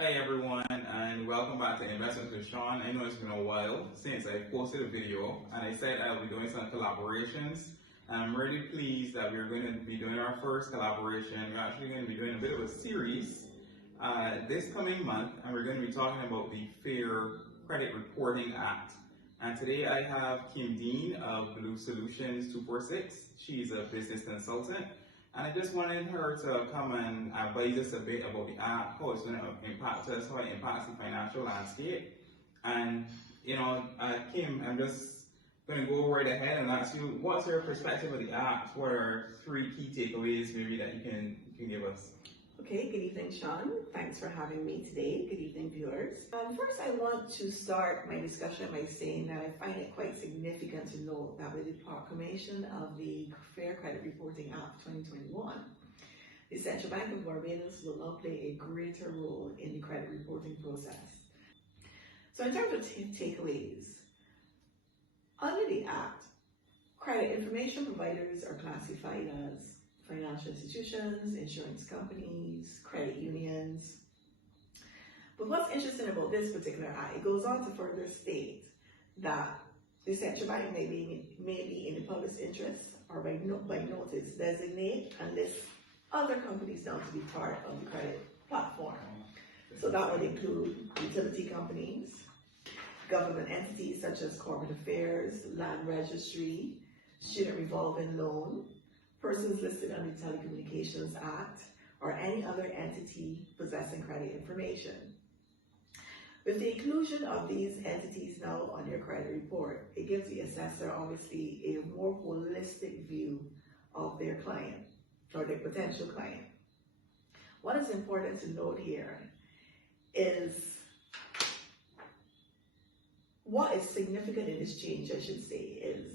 Hi everyone, and welcome back to Investments with Sean. I know it's been a while since I posted a video, and I said I'll be doing some collaborations. I'm really pleased that we're going to be doing our first collaboration. We're actually going to be doing a bit of a series this coming month, and we're going to be talking about the Fair Credit Reporting Act. And today I have Deane of Blue Solutions 246. She's a business consultant. And I just wanted her to come and advise us a bit about the act, how it's going to impact us, how it impacts the financial landscape. And, Kim, I'm just going to go right ahead and ask you, what's your perspective of the act? What are three key takeaways maybe that you can give us? Okay, good evening, Sean. Thanks for having me today. Good evening, viewers. First, I want to start my discussion by saying that I find it quite significant to note that with the proclamation of the Fair Credit Reporting Act 2021, the Central Bank of Barbados will now play a greater role in the credit reporting process. So in terms of takeaways, under the Act, credit information providers are classified as financial institutions, insurance companies, credit unions. But what's interesting about this particular act, it goes on to further state that the central bank may be in the public's interest or by notice designate and list other companies now to be part of the credit platform. So that would include utility companies, government entities such as corporate affairs, land registry, student revolving loan, persons listed under the Telecommunications Act, or any other entity possessing credit information. With the inclusion of these entities now on your credit report, it gives the assessor obviously a more holistic view of their client or their potential client. What is important to note here is what is significant in this change, I should say, is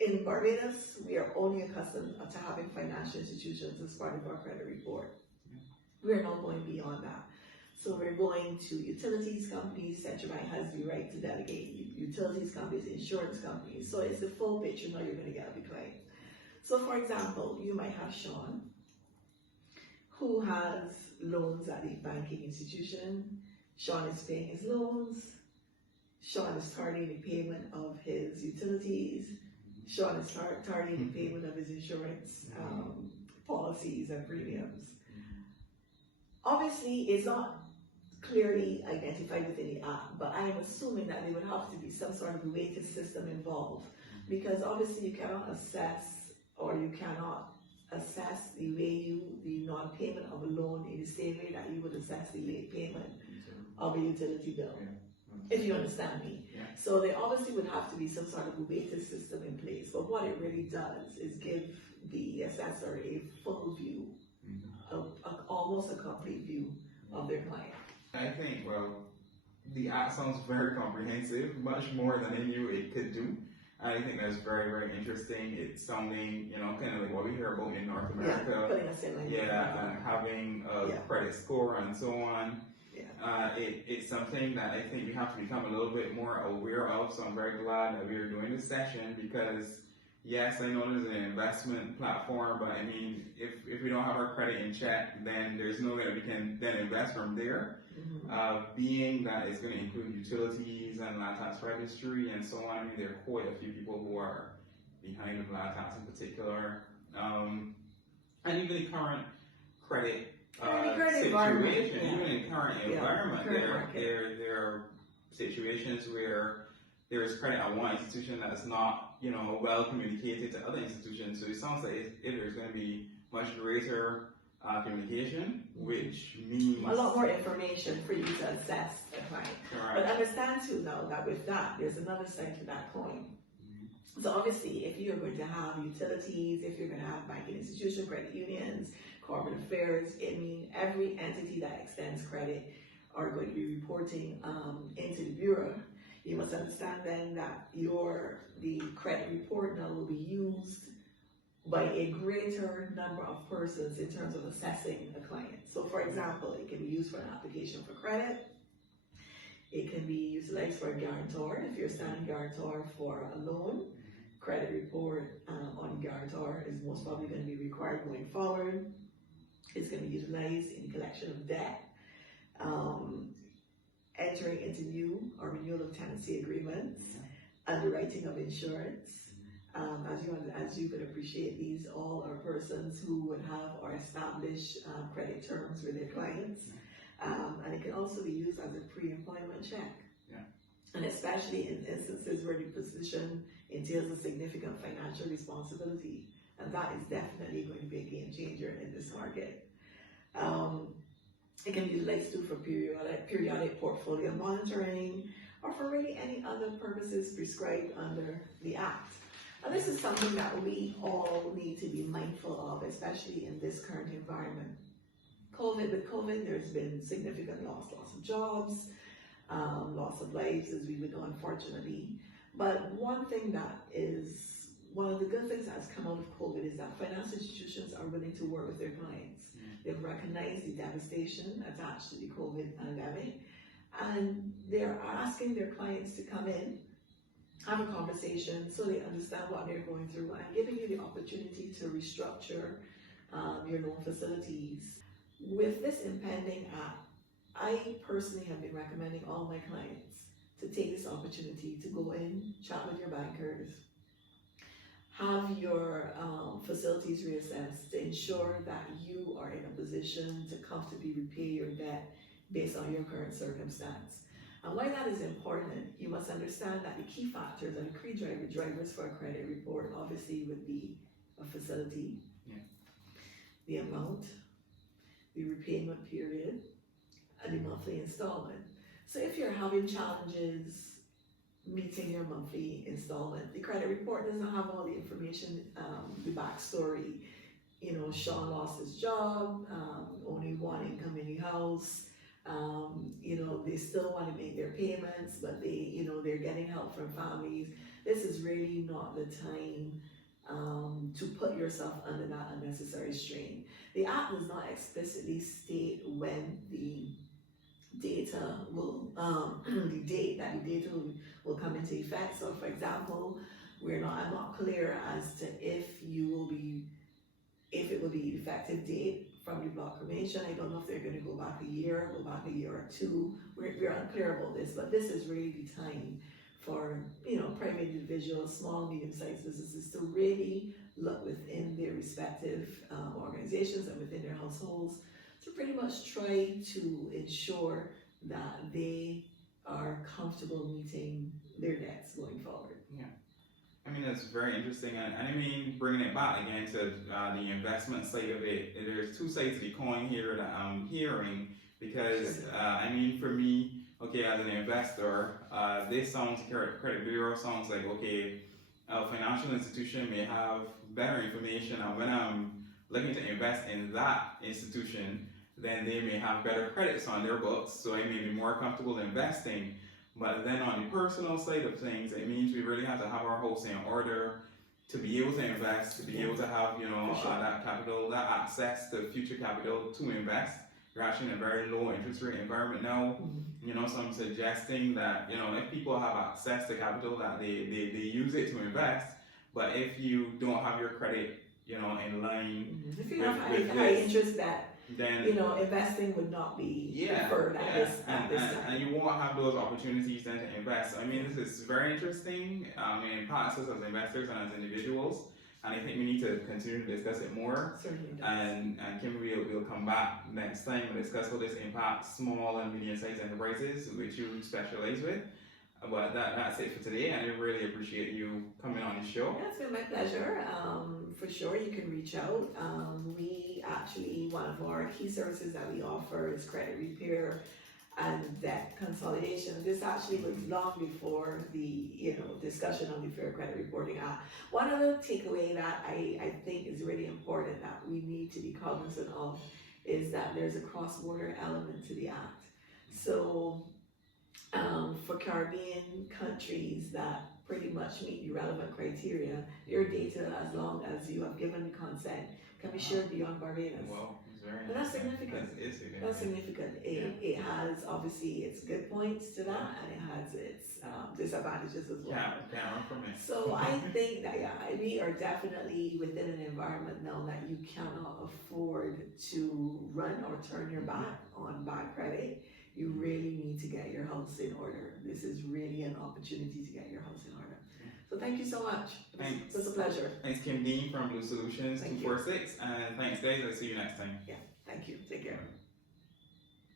in Barbados, we are only accustomed to having financial institutions as part of our credit report. We're not going beyond that. So we're going to utilities companies. Central Bank has the right to delegate utilities companies, insurance companies. So it's the full picture now you're going to get of the client. So for example, you might have Sean, who has loans at the banking institution. Sean is paying his loans. Sean is targeting the payment of his utilities. Sean is targeting the payment of his insurance policies and premiums. Obviously, it's not clearly identified within the act, but I am assuming that there would have to be some sort of weighted system involved, because obviously you cannot assess the non-payment of a loan in the same way that you would assess the late payment of a utility bill. If you understand me. Yeah. So there obviously would have to be some sort of a weighted system in place. But what it really does is give the assessor a full view, almost a complete view of their client. I think, the act sounds very comprehensive, much more than I knew it could do. I think that's very, very interesting. It's something, kind of like what we hear about in North America. Putting us in like having a credit score and so on. It's something that I think we have to become a little bit more aware of, so I'm very glad that we are doing this session, because yes, I know there's an investment platform, but I mean, if we don't have our credit in check, then there's no way that we can then invest from there. Being that it's going to include utilities and land tax registry and so on, I mean, there are quite a few people who are behind with land tax in particular, and even the current credit situation, even in current environment, there are situations where there is credit at one institution that's not, well communicated to other institutions. So it sounds like there's going to be much greater communication, which means a lot more information for you to assess the client. But understand too now that with that, there's another side to that coin. So obviously, if you're going to have utilities, if you're going to have banking institutions, credit unions, corporate affairs, every entity that extends credit are going to be reporting into the Bureau. You must understand then that the credit report now will be used by a greater number of persons in terms of assessing a client. So for example, it can be used for an application for credit. It can be utilized for a guarantor. If you're a standing guarantor for a loan, credit report on guarantor is most probably going to be required going forward. It's going to be utilized in the collection of debt. entering into new or renewal of tenancy agreements, underwriting of insurance. As you can appreciate, these all are persons who would have or establish credit terms with their clients. And it can also be used as a pre-employment check. And especially in instances where the position entails a significant financial responsibility. And that is definitely going to be a game changer in this market. It can be utilized too for periodic portfolio monitoring or for really any other purposes prescribed under the Act. And this is something that we all need to be mindful of, especially in this current environment. With COVID, there's been significant loss of jobs, loss of lives, as we would know, unfortunately. But one thing that is, one of the good things that has come out of COVID is that financial institutions are willing to work with their clients. They've recognized the devastation attached to the COVID pandemic, and they're asking their clients to come in, have a conversation so they understand what they're going through, and giving you the opportunity to restructure your loan facilities. With this impending act, I personally have been recommending all my clients to take this opportunity to go in, chat with your bankers, have your facilities reassessed to ensure that you are in a position to comfortably repay your debt based on your current circumstance. And why that is important, you must understand that the key factors and the key drivers for a credit report obviously would be a facility, the amount, the repayment period, and the monthly installment. So if you're having challenges meeting your monthly installment, the credit report doesn't have all the information, the backstory. You know, Sean lost his job, only one income in the house. You know, they still want to make their payments, but they're getting help from families. This is really not the time to put yourself under that unnecessary strain. The Act does not explicitly state when the data will, the date that the data will come into effect. So, for example, I'm not clear as to if it will be effective date from the block cremation. I don't know if they're going to go back a year or two. We're unclear about this, but this is really the time for private individuals, small, medium-sized businesses to really look within their respective organizations and within their households to pretty much try to ensure that they are comfortable meeting their debts going forward. Yeah. I mean, that's very interesting. And I mean, bringing it back again to the investment side of it, there's two sides of the coin here that I'm hearing because, I mean, for me, okay, as an investor, this credit bureau sounds like, okay, a financial institution may have better information, and when I'm looking to invest in that institution, then they may have better credits on their books, so I may be more comfortable investing. But then on the personal side of things, it means we really have to have our house in order to be able to invest, to be able to have, that capital, that access to future capital to invest. You're actually in a very low interest rate environment now. So I'm suggesting that, if people have access to capital, that they use it to invest. But if you don't have your credit, in line if you have high interest debt, then investing would not be preferred at this time. And you won't have those opportunities then to invest. So, I mean, this is very interesting. It impacts us as investors and as individuals. And I think we need to continue to discuss it more. Certainly does. And Kim, we'll come back next time and discuss how this impacts small and medium-sized enterprises, which you specialize with. But that's it for today, and I really appreciate you coming on the show. Yeah, it's been my pleasure. For sure, you can reach out. We actually, one of our key services that we offer is credit repair and debt consolidation. This actually was long before the discussion on the Fair Credit Reporting Act. One other takeaway that I think is really important that we need to be cognizant of is that there's a cross-border element to the Act. So for Caribbean countries that pretty much meet the relevant criteria, your data, as long as you have given the consent, can be shared beyond Barbados. Wow. And that's significant. That's significant. It has, obviously, its good points to that, and it has its disadvantages as well. Can't run from it. So I think that, we are definitely within an environment now that you cannot afford to run or turn your back on bad credit. You really need to get your house in order. This is really an opportunity to get your house in order. So thank you so much. Thanks. It was a pleasure. Thanks, Kim Deane from Blue Solutions 246. And thanks, guys. I'll see you next time. Yeah, thank you. Take care.